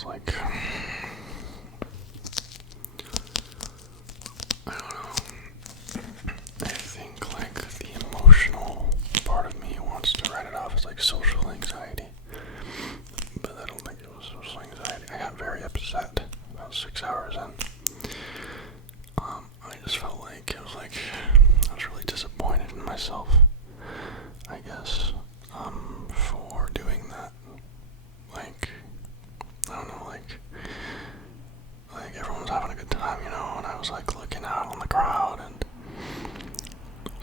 was like, I don't know. I think like the emotional part of me wants to write it off as like social anxiety, but I don't think it was social anxiety. I got very upset about 6 hours in. I just felt like it was like I was really disappointed in myself, I guess, for doing that. Like, I don't know, like everyone was having a good time, you know, and I was like looking out on the crowd, and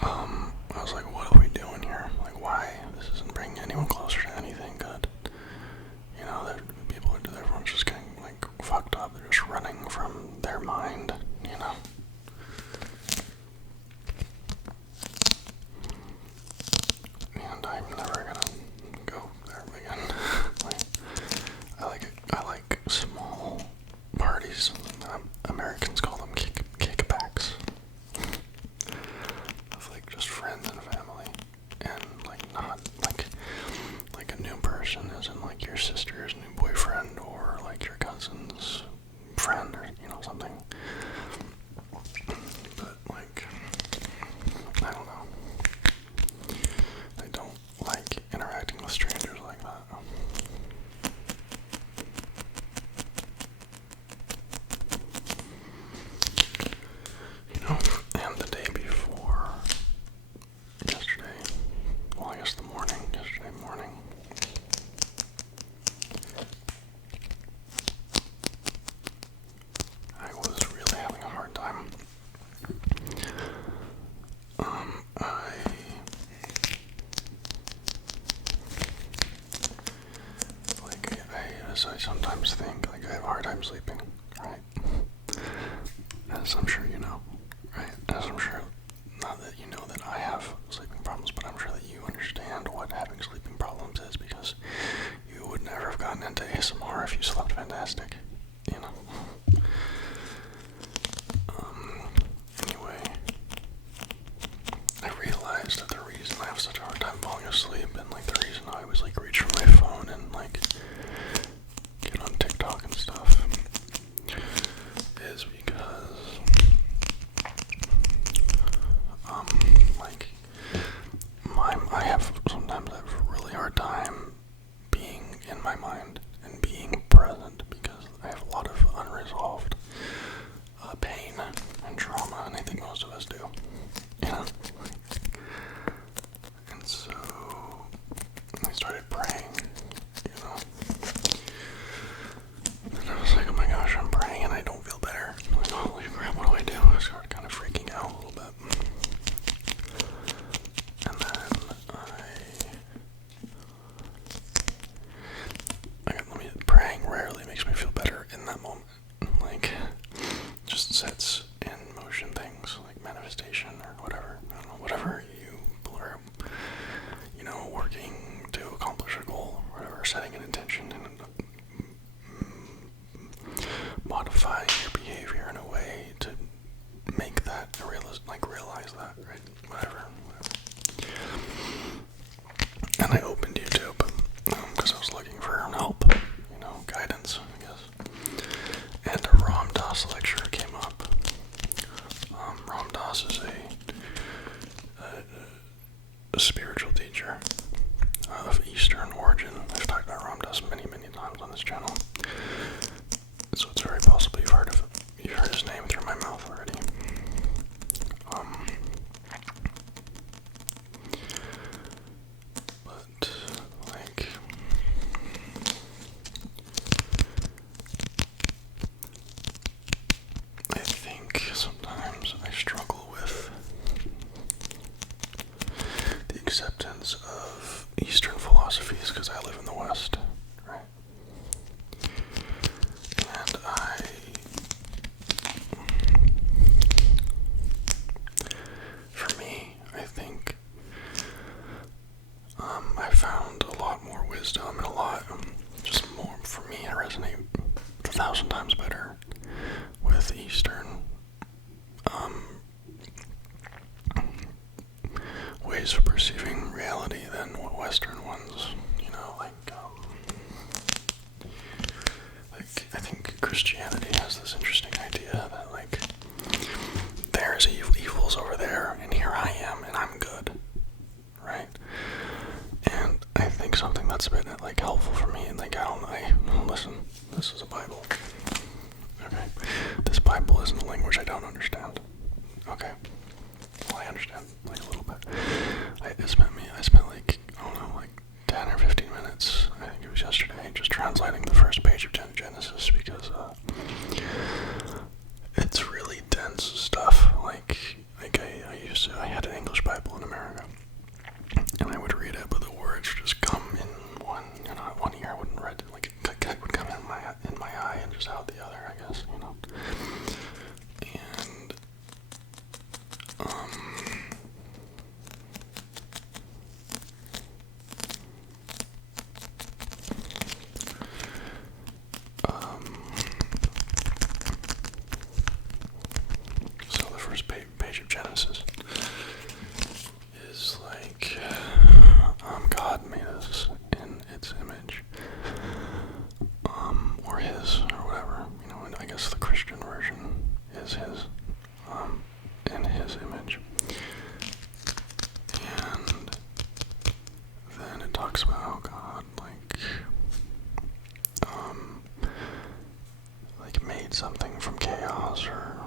I was like, what are we doing here? Like, why? This isn't bringing anyone closer to anything good. You know, everyone's just getting like fucked up. They're just running from their mind, you know. And I'm never gonna go there again. I like small parties. Americans call them kickbacks. Of like just friends and family, and like not like a new person isn't like your sister's new boyfriend or like your cousin's friend or something. But like I don't know. I don't like interacting with strangers like that. And the day before yesterday, well, I guess yesterday morning, I was really having a hard time. I sometimes think like I have a hard time sleeping, right? As I'm sure you know, right? As I'm sure, not that you know that I have sleeping problems, but I'm sure that you understand what having sleeping problems is, because you would never have gotten into ASMR if you slept fantastic, you know? Anyway, I realized that the reason I have such a hard time falling asleep, and like the reason I always like reach for my phone and like get on TikTok and stuff, is because sometimes I have a really hard time being in my mind and being present, because I have a lot of unresolved pain and trauma, and I think most of us do, you know? And so I started praying, you know? And I was like, oh my gosh, I'm praying and I don't feel better. I'm like, holy crap, what do I do? I started kind of freaking out a little bit. And then praying rarely makes me feel better in that moment. Like, just sets in motion things like manifestation or whatever. I don't know, whatever you are, working to accomplish a goal, or whatever, setting an intention and modifying your behavior in a way to make that realize that, right? Whatever. And I opened YouTube because I was looking for help, guidance, I guess. And a Ram Dass lecture came up. Ram Dass is a spiritual teacher of Eastern origin. I've talked about Ram Dass many, many times on this channel, so it's very possible you've heard his name through my mouth already. But like, I think sometimes I struggle with the acceptance of Eastern philosophies because I live in the West, right? And for me, I think I found a lot more wisdom and a lot, just more, for me, I resonate 1,000 times better with Eastern ways of perceiving reality than Western ones, like Christianity has this interesting idea that, like, there's evils over there, and here I am, and I'm good, right? And I think something that's a bit, like, helpful for me, and, like, listen, this is a Bible, okay? This Bible is in a language I don't understand, okay? Well, I understand, like, a little bit. I spent like, I don't know, like 10 or 15 minutes, I think it was yesterday, just translating the first page of Genesis, because it's really dense stuff. Like I had an English Bible in America, and I would read it, but the words just come in one ear. I wouldn't read it, like it would come in my eye and just out the other, I guess, you know. And so the first page of Genesis is like, God made us in its image, or his, or whatever, you know, and I guess the Christian version is his, in his image. And then it talks about how God, like made something from chaos, or,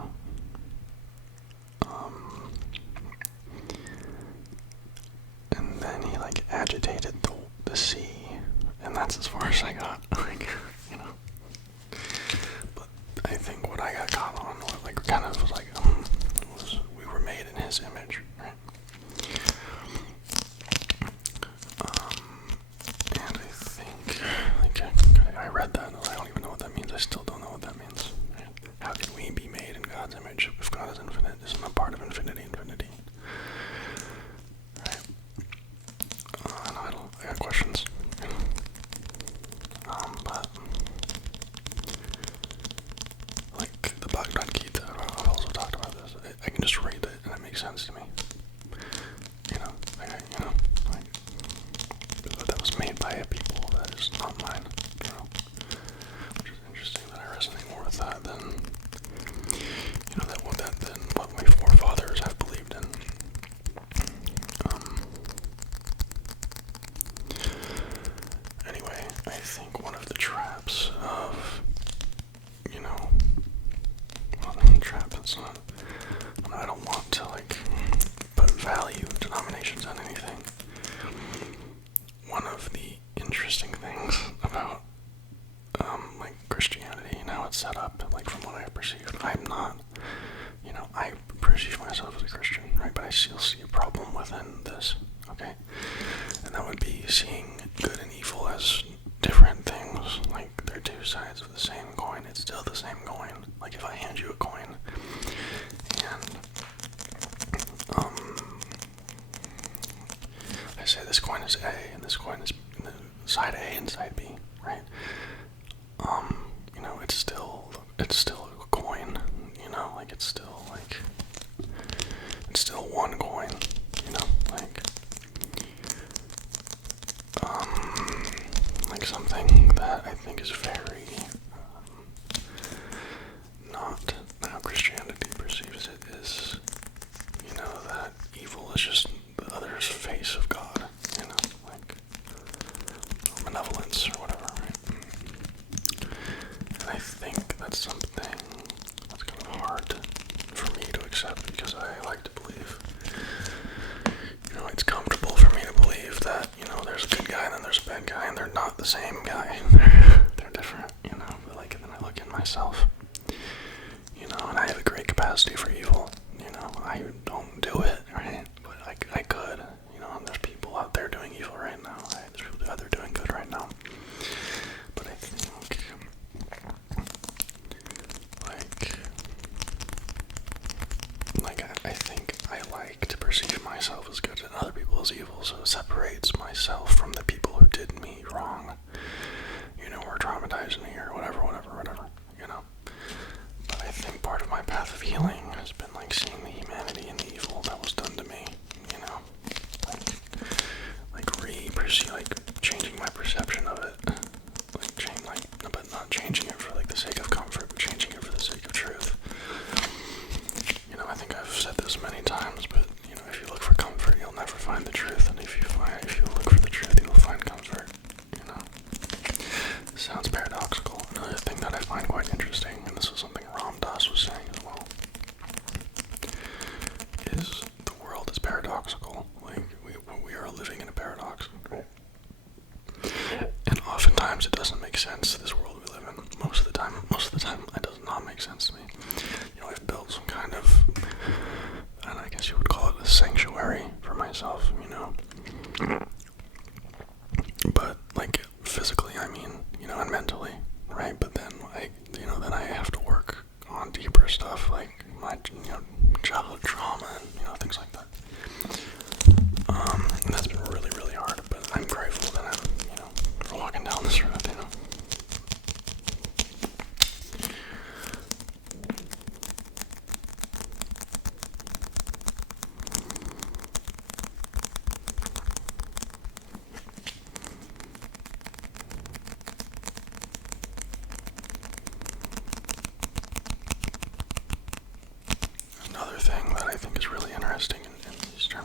and then he, like, agitated the sea, and that's as far as I got, like, you know. But I think what I got caught on, like, kind of was like, we were made in his image, right? And I think, like, I read that, and I don't even know what that means. I still don't know what that means. Right? How can we be made in God's image if God is infinite? Isn't a part of infinity? Right? I got questions, you know. But like the Bhagavad Gita, I've also talked about this. I can just read it and it makes sense to me. You know, but that was made by a people that is not mine. You know, which is interesting that I resonate more with that than, you know, than what my forefathers have believed in. Anyway, I think one of the traps of, you know, well, trap, it's not, I don't want to, like, put value denominations on anything. One of the interesting things about, like, Christianity and how it's set up, like, from what I perceived, I'm not, you know, I perceive myself as a Christian, right, but I still see a problem within this, okay, and that would be seeing good and evil as different things, like, they're two sides of the same coin. It's still the same coin. Like, if I hand you a coin, and, I say this coin is A, and this coin is side A and side B, right, you know, it's still a coin, you know, like, it's still one coin, you know, like something that I think is very, not how Christianity perceives it is, you know, that evil is just the other's face of God, you know, like, or benevolence or whatever, right? And I think that's something that's kind of hard for me to accept, because I like to believe, you know, it's comfortable for me to believe that, you know, there's a good guy and then there's a bad guy, and they're not the same guy. They're different, you know, but, like, and then I look in myself, you know, and I have a great capacity for evil, you know, I don't do it, right, but I could, you know, and there's people out there doing evil right now, right? There's people out there doing good right now, but I think, I think I like to perceive myself as good and other people as evil, so it separates myself from the people who did me wrong, you know, or traumatized me, or whatever, you know. But I think part of my path of healing has been, like, seeing the humanity and the evil that was done to me, you know, like changing my perception of it, but not changing it for, like, the sake of comfort,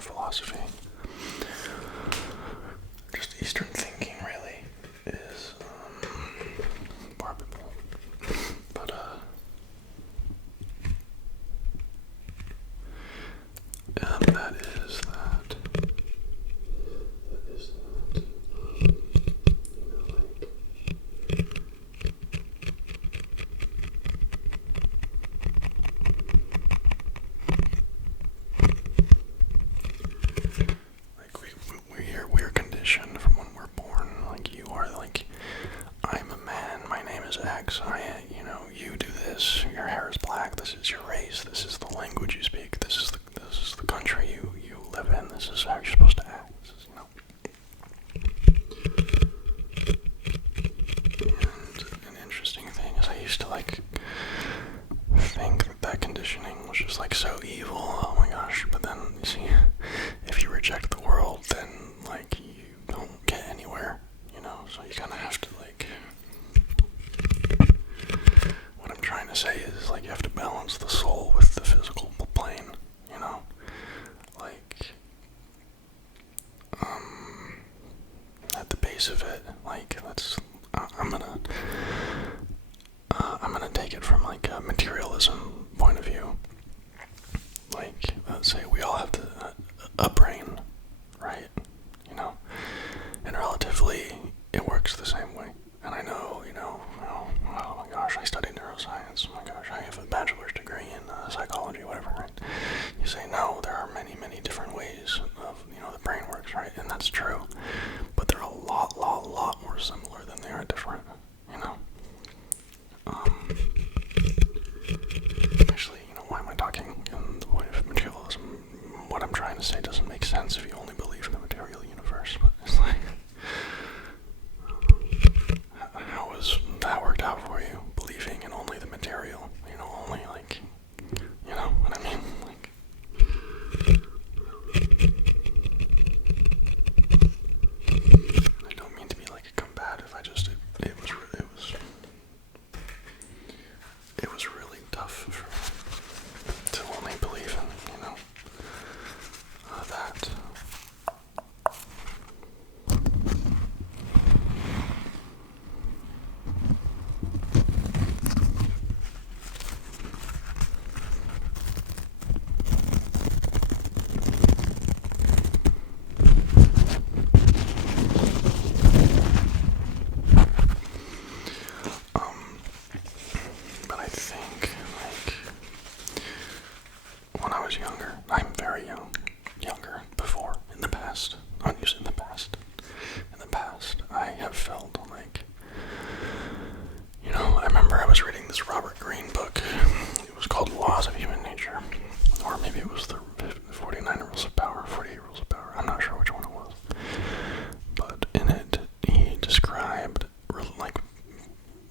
philosophy. Just Eastern thinking, really, is barbable. But, and that is that. Like we're conditioned from when we're born. Like you are like, I'm a man. My name is X. You do this. Your hair is black. This is your race. This is the language you speak. This is the country you live in. This is how you're supposed to act. This is, And an interesting thing is I used to like think that conditioning was just like so evil. Oh my gosh. But then you see, if you reject the world, then like you don't get anywhere, so you kind of have to like, what I'm trying to say is like you have to balance the soul with the physical plane, like at the base of it, like I'm gonna take it from like a materialism point of view. Like, let's say we all have a brain, right? And relatively, it works the same way. And I know, oh my gosh, I studied neuroscience. Oh my gosh, I have a bachelor's degree in psychology, whatever, right? You say, no, there are many, many different ways of, the brain works, right? And that's true. But they're a lot more similar than they are different, Actually, why am I talking in the way of materialism? What I'm trying to say doesn't make sense if you only believe in the material universe, but it's like, how has that worked out for you, believing in only the material? Only like, you know what I mean? Like, I don't mean to be like combative, it was really tough for me to only believe in, that. But I think, like, when I was younger, I'm very younger, before, in the past, in the past, I have felt like, I remember I was reading this Robert Greene book. It was called Laws of Human Nature, or maybe it was the 49 Rules of Power, 48 Rules of Power, I'm not sure which one it was. But in it, he described, like,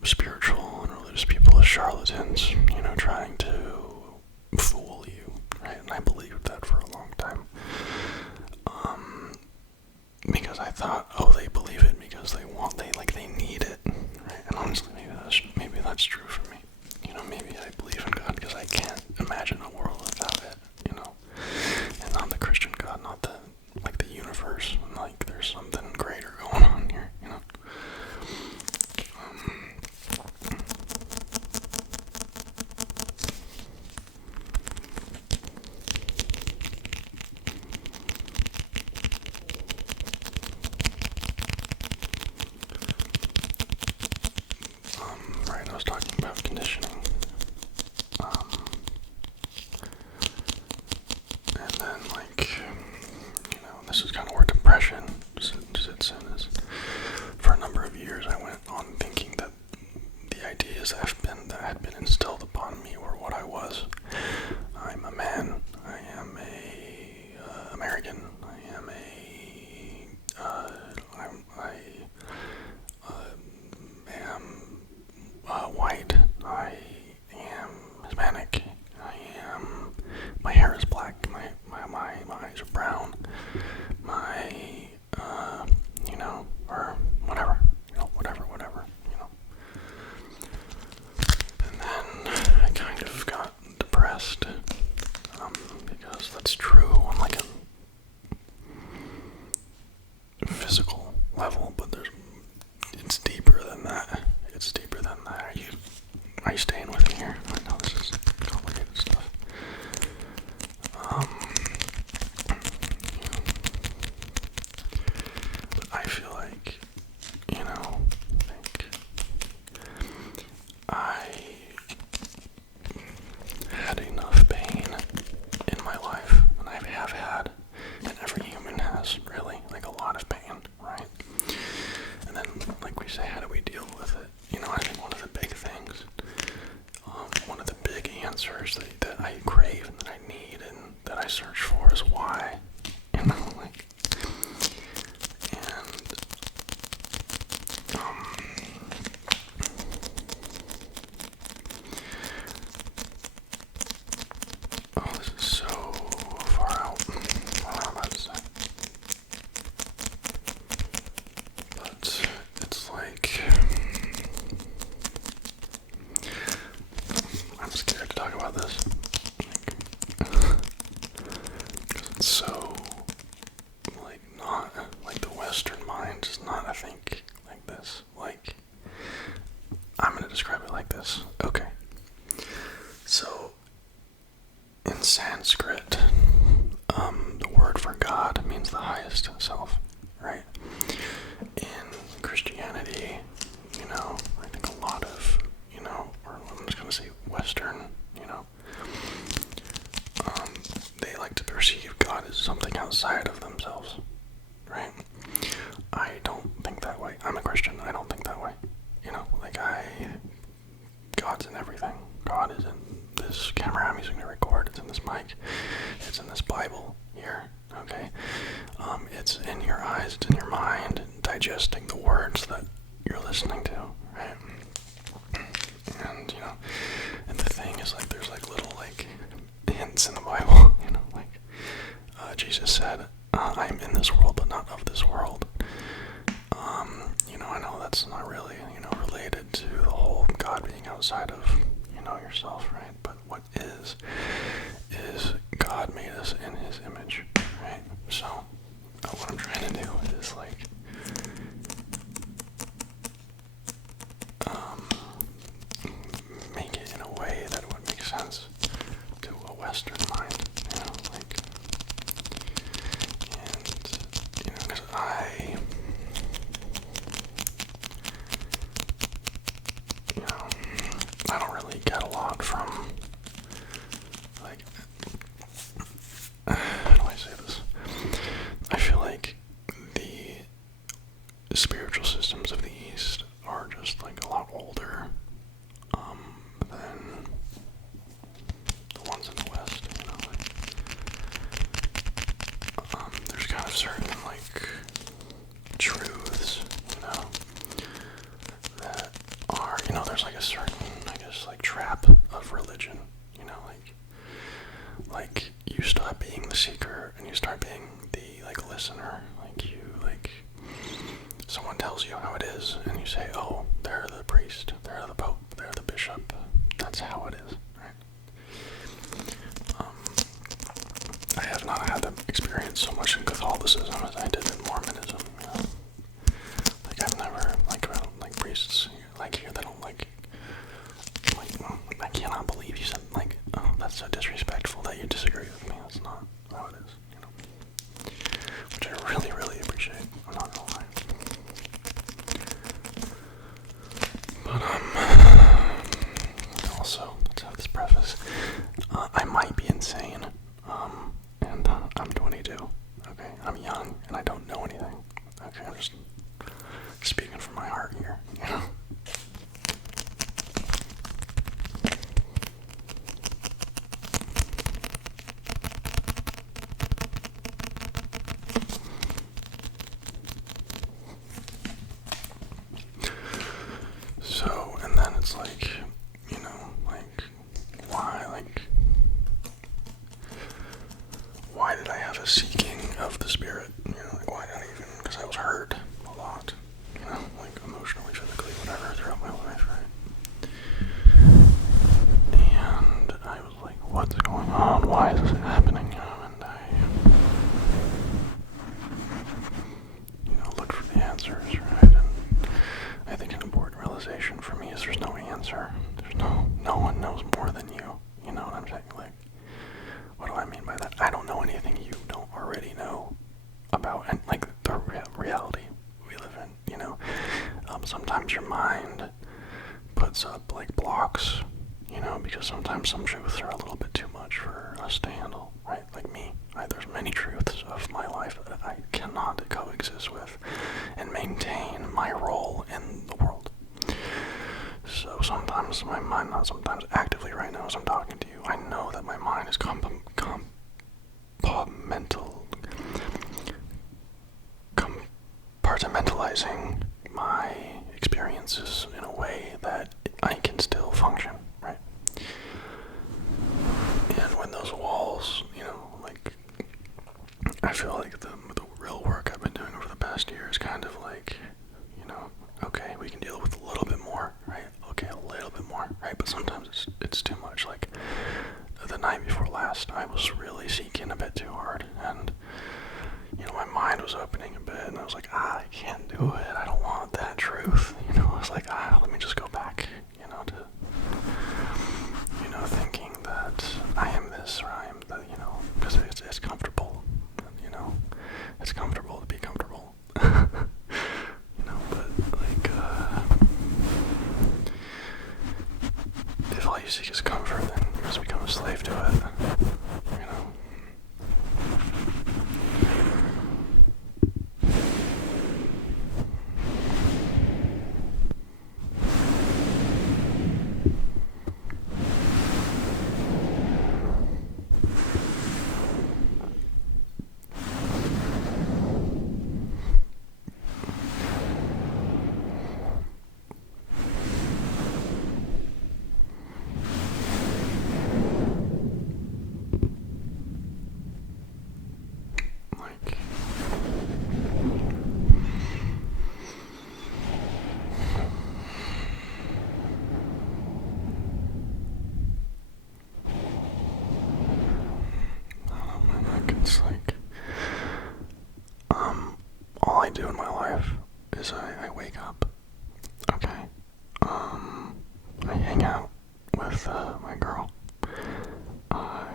spiritual and religious people as charlatans, trying to fool you, right? And I believed that for a long time. Because I thought, they believe it because they need it, right? And honestly, maybe that's true for me. Maybe I believe in God because I can't imagine a world without it, And not the Christian God, not the universe. Like, there's something greater going on here, Right, I was talking about conditioning. And then, like, this is kind of where depression sits in. Is for a number of years I went on thinking that the ideas that had been instilled upon me were what I was. I'm a man. I am a American. I am white. I am Hispanic. My hair is black. My eyes are brown. Or whatever. Whatever. And then you staying with me here? I know this is complicated stuff. But I feel like, I had enough pain in my life, and I have had, and every human has, really, like a lot of pain, right? And then, like we say, how do we deal with it? I think one of the big things, one of the big answers that I crave and that I need and that I search for is why, and oh, this is so far out. What am I about to say? But it's like, I'm scared to talk about this. Because it's so, not, the Western mind is not, I think, like this. I'm gonna describe it like this. Okay. So, in Sanskrit, the word for God means the highest self, right? In Christianity, I think a lot of, or I'm just gonna say Western, they like to perceive God as something outside of themselves, right? I don't think that way. I'm a Christian. I don't think that way. God's in everything. God is in this camera I'm using to record. It's in this mic. It's in this Bible here. Okay? It's in your eyes. It's in your mind. Digesting the words that you're listening to, right? And, and the thing is, there's, little, hints in the Bible, Jesus said, I am in this world, but not of this world. I know that's not really, related to the whole God being outside of, yourself, right? But what is God made us in his image, right? So, what I'm trying to do is, make it in a way that would make sense to a Western mind, and, because I don't really get a lot from, how do I say this? I feel like the spiritual systems of the East are just, a lot older, than the ones in the West, there's kind of certain, truths, that are, there's, a certain, I guess, trap of religion, you stop being the seeker and you start being the, listener, someone tells you how it is, and you say, oh, they're the priest, they're the pope, they're the bishop, that's how it is, right? I have not had to experience so much in Catholicism as I did in Mormonism, I've never, priests, here, they don't, I cannot believe you said, oh, that's so disrespectful that you disagree with me. That's not how it is, which I really, really appreciate. I'm not gonna lie. But, also, let's have this preface. I might be insane, and I'm 22, okay? I'm young, and I don't know anything, no one knows more than you. You know what I'm saying? Like, what do I mean by that? I don't know anything you don't already know about, and like the reality we live in. You know, sometimes your mind puts up like blocks. You know, because sometimes some truths are a little bit too much for us to handle, right? Like me, there's many truths of my life that I cannot coexist with and maintain my role in the world. So sometimes my mind, not sometimes, actively right now as I'm talking to you, I know that my mind is compartmentalizing my experiences in a way that I can still function, right? And when those walls, you know, like, I feel like the real work I've been doing over the past year is kind of like, you know, okay, we can deal with a little bit more, right? Okay, a little bit more, right? But sometimes it's too much. Like, the night before last, I was really seeking a bit too hard, and, you know, my mind was opening a bit, and I was like, I can't do it. I don't want that truth. You know, I was like, let me just go back, you know, to, you know, thinking that I am this or I am that, you know, because it's comfortable, you know, it's comfortable to be comfortable, you know, but, like, if all you seek is comfort, then you must become a slave to it, you know. It's like, all I do in my life is I wake up, okay, I hang out with, my girl, I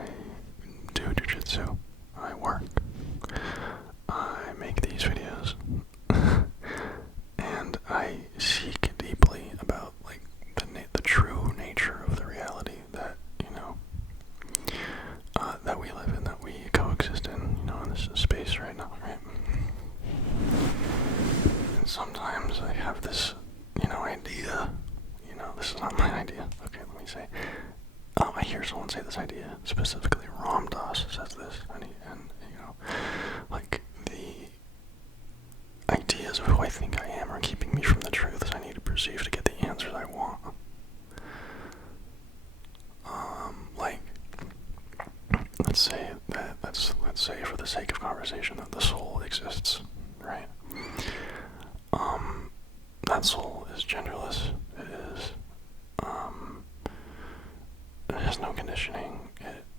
do jujitsu, I work, I make these videos, and I seek deeply about, like, the true nature of the reality that, you know, that we live in, that we coexist in, you know, in this space right now, right? And sometimes I have this, you know, idea, you know, this is not my idea, okay, let me say, I hear someone say this idea, specifically Ram Dass says this, and you know, like, the ideas of who I think I am are keeping me from the truths I need to perceive to get the answers I want. Like, let's say for the sake of conversation that the soul exists, right? That soul is genderless. It has no conditioning.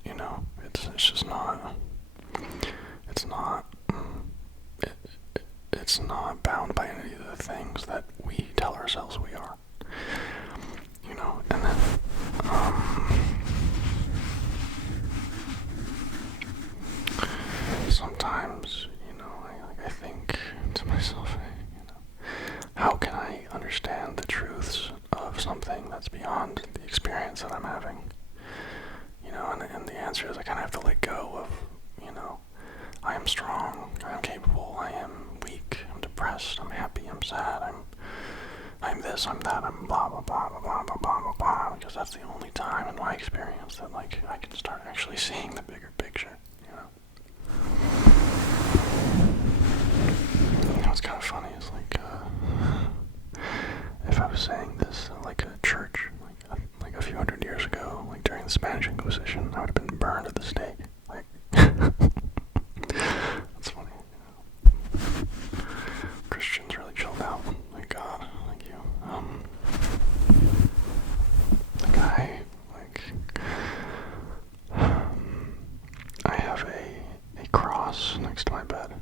You know, it's just not. It's not bound by any of the things that we tell ourselves we are. You know, and then, sometimes, you know, I think to myself, you know, how can I understand the truths of something that's beyond the experience that I'm having? You know, and the answer is I kind of have to let go of, you know, I am strong, I am capable, I am weak, I'm depressed, I'm happy, I'm sad, I'm this, I'm that, I'm blah blah blah blah blah blah blah blah blah, because that's the only time in my experience that, like, I can start actually seeing the bigger picture, you know. You know, it's kind of funny, it's like, if I was saying this at, like, a church, like a few hundred years ago, like during the Spanish Inquisition, I would have been burned at the stake, like, that's funny, you know. Christians really chilled out, thank God, thank you. The guy, like, I have a cross next to my bed.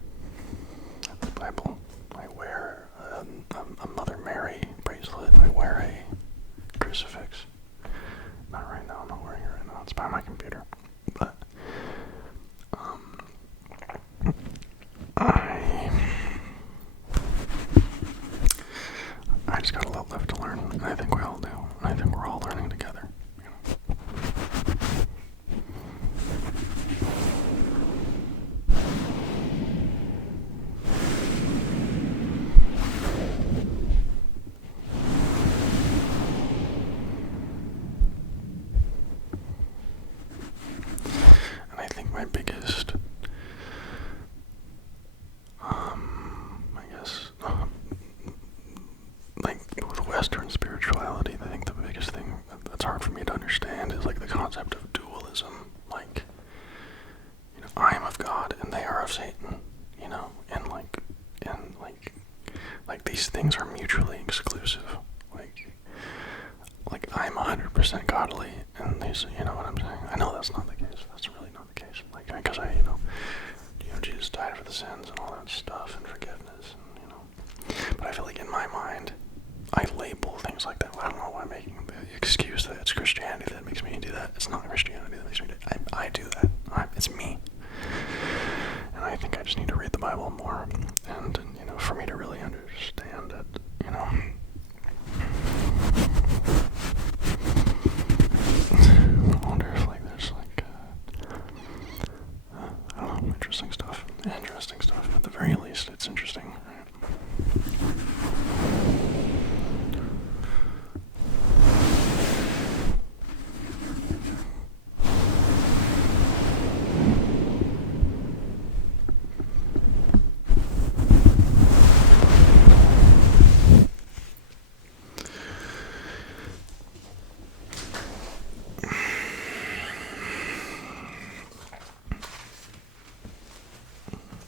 That's the Bible. I wear a Mother Mary bracelet. I wear a crucifix. hard for me to understand is like the concept of dualism. Like, I am of God and they are of Satan, and these things are mutually exclusive. Like I'm 100% godly, and these, you know what I'm saying? I know that's not the case. That's really not the case. Like, because Jesus died for the sins and all that stuff and forgiveness, and But I feel like in my mind, I label things like that. I don't know why I'm making the excuse that it's Christianity that makes me do that. It's not Christianity that makes me do that. I do that. It's me. And I think I just need to read the Bible more, and for me to really understand it, I wonder if there's I don't know, interesting stuff. Interesting stuff. At the very least, it's interesting, right?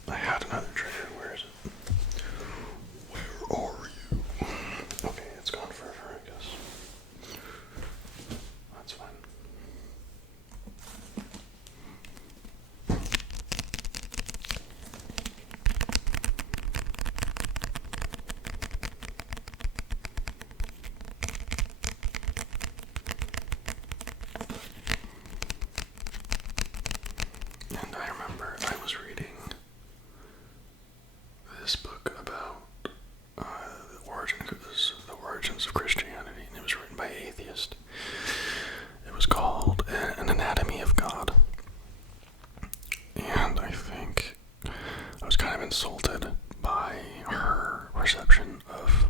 I had another trigger. Where is it? Where are you? Okay, it's gone forever, I guess. That's fine. And I remember I was reading this book about the origins of Christianity, and it was written by an atheist. It was called An Anatomy of God. And I think I was kind of insulted by her reception of,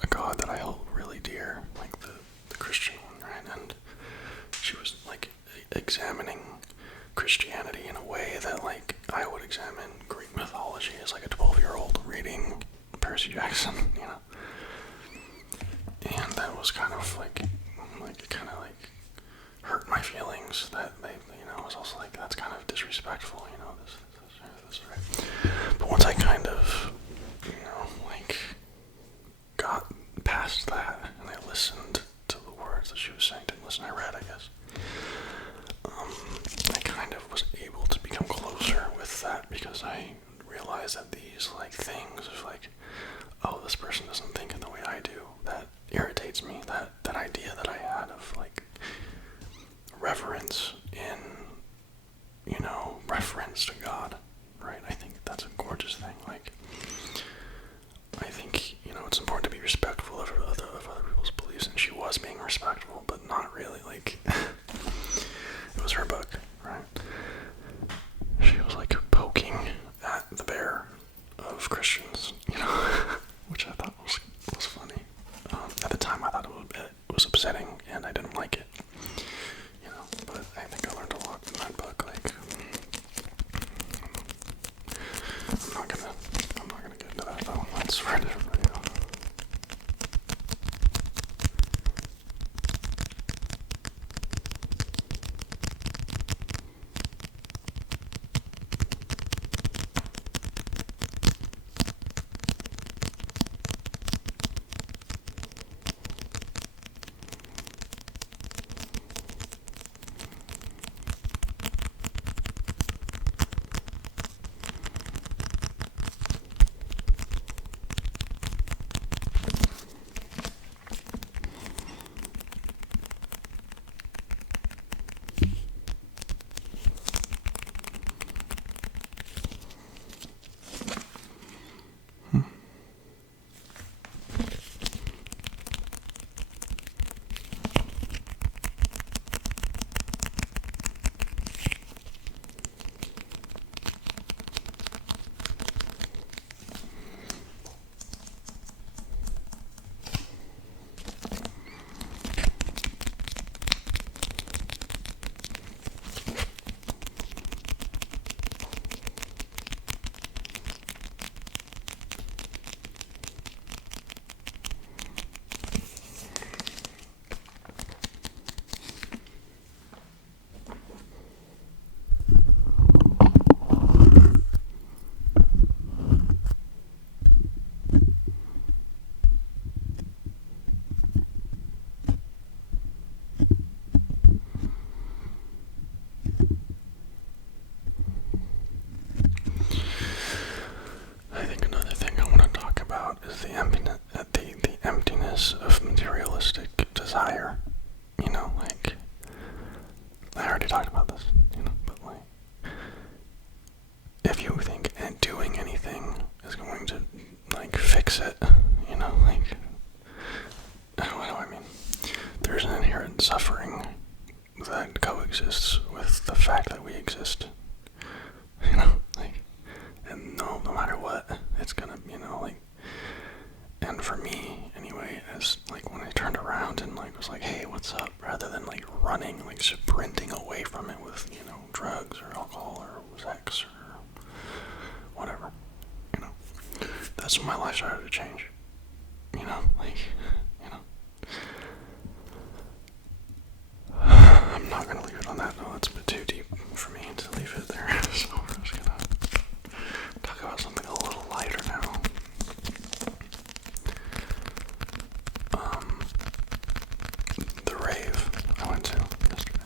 a God that I hold really dear, like the Christian one, right? And she was examining Christianity in a way that I would examine Greek mythology as a 12-year-old reading Percy Jackson, And that was kind of hurt my feelings that they, I was also that's kind of disrespectful, this, right? But once I kind of, got past that and I listened to the words that she was saying, I read, I guess. I kind of was able to become closer with that because I realized that these things of oh, this person doesn't think in the way I do, that irritates me. That idea that I had of reverence in reference to God, right? I think that's a gorgeous thing. I think it's important to be respectful of other people's beliefs, and she was being respectful, but not really. It was her book, right? She was poking at the bear of Christians, which I thought was funny. At the time, I thought it was upsetting, and I didn't like it, But I think already talked about this, but like, if you think doing anything is going to, like, fix it, like, what do I mean? There's an inherent suffering that coexists with the fact that we exist, like, and no matter what, it's gonna, like, and for me, anyway, as, like, when I turned around and, like, was like, hey, what's up, rather than, like, running, like, sprinting away from it with, drugs or alcohol or sex or whatever, that's when my life started to change, like, I'm not gonna leave it on that, no, that's a bit too deep for me to leave it there, so we're just gonna talk about something a little lighter now. The rave I went to yesterday.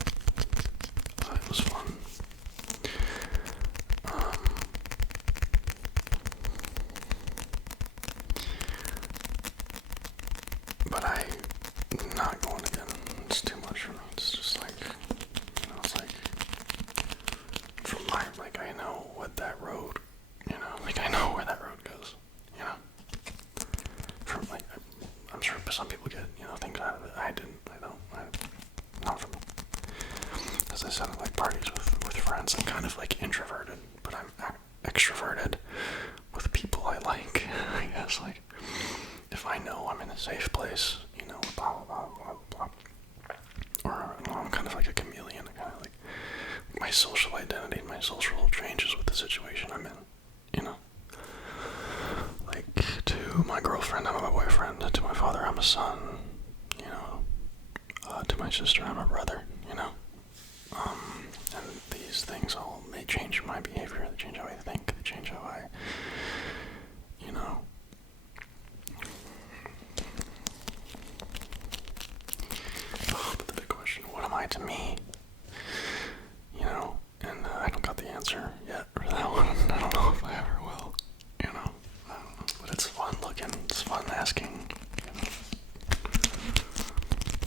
It was fun. But I'm not going again. It's too much for me. It's just like, it's like, from my, like, I know what that road, like, I know where that road goes, From, like, I'm sure some people get, things out of it. I didn't. Not from, as I said, I like parties with friends. I'm kind of, like, introverted, but I'm extroverted with people I like, I guess. Like, if I know I'm in a safe place, blah, blah, blah, blah, blah. Or, I'm kind of like a chameleon. I kind of, like, my social identity, my social changes with the situation I'm in, Like, to my girlfriend, I'm a boyfriend. To my father, I'm a son. To my sister, I'm a brother. And these things all may change my behavior. They change how I think. They change how I, But the big question: what am I to me? And I don't got the answer yet for that one. I don't know if I ever will. I don't know. But it's fun looking. It's fun asking.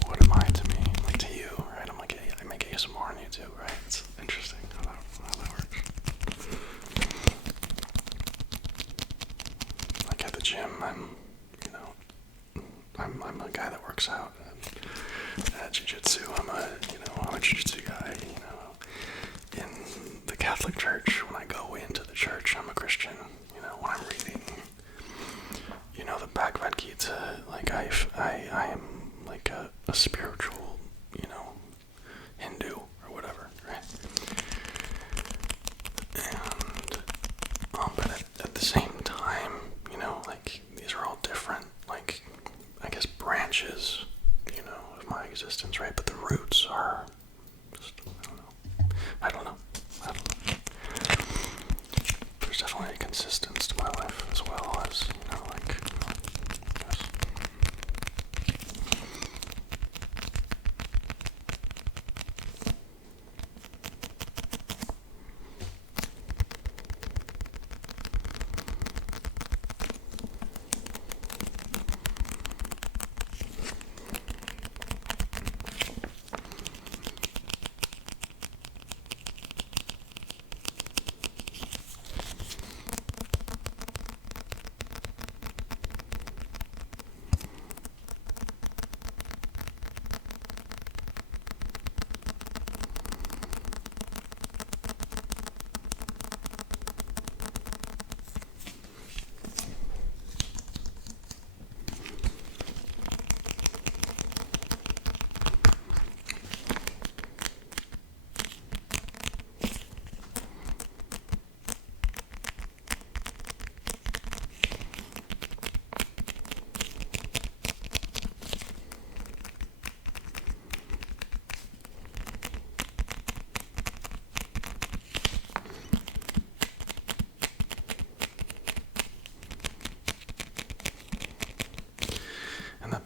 What am I to me? Like, to you, right? I'm like, I make ASMR on YouTube, right? It's interesting how that works. Like, at the gym, I'm a guy that works out. At jiu-jitsu, I'm a jiu-jitsu guy, In the Catholic Church, when I go into the church, I'm a Christian. When I'm reading, the Bhagavad Gita, like, I am, like, a spiritual, Hindu or whatever, right? And, but at the same time, like, these are all different, like, I guess, branches, of my existence, right? But the roots are just, I don't know. There's definitely a consistence to my life as well as, like, yes.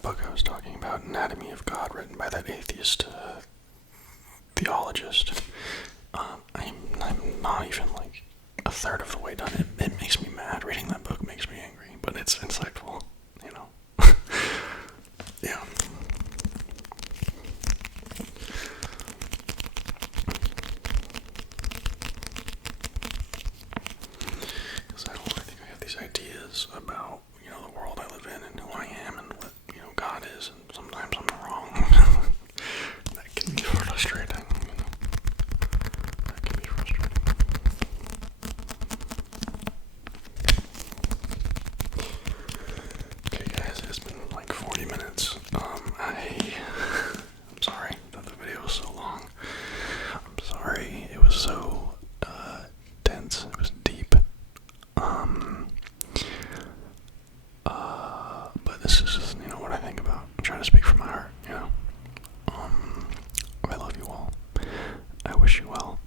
Book I was talking about, Anatomy of God, written by that atheist theologist. I'm not even like a third of the way done. It makes me mad. Reading that book makes me angry, but it's insightful, Yeah. try to speak from my heart, you know. I love you all. I wish you well.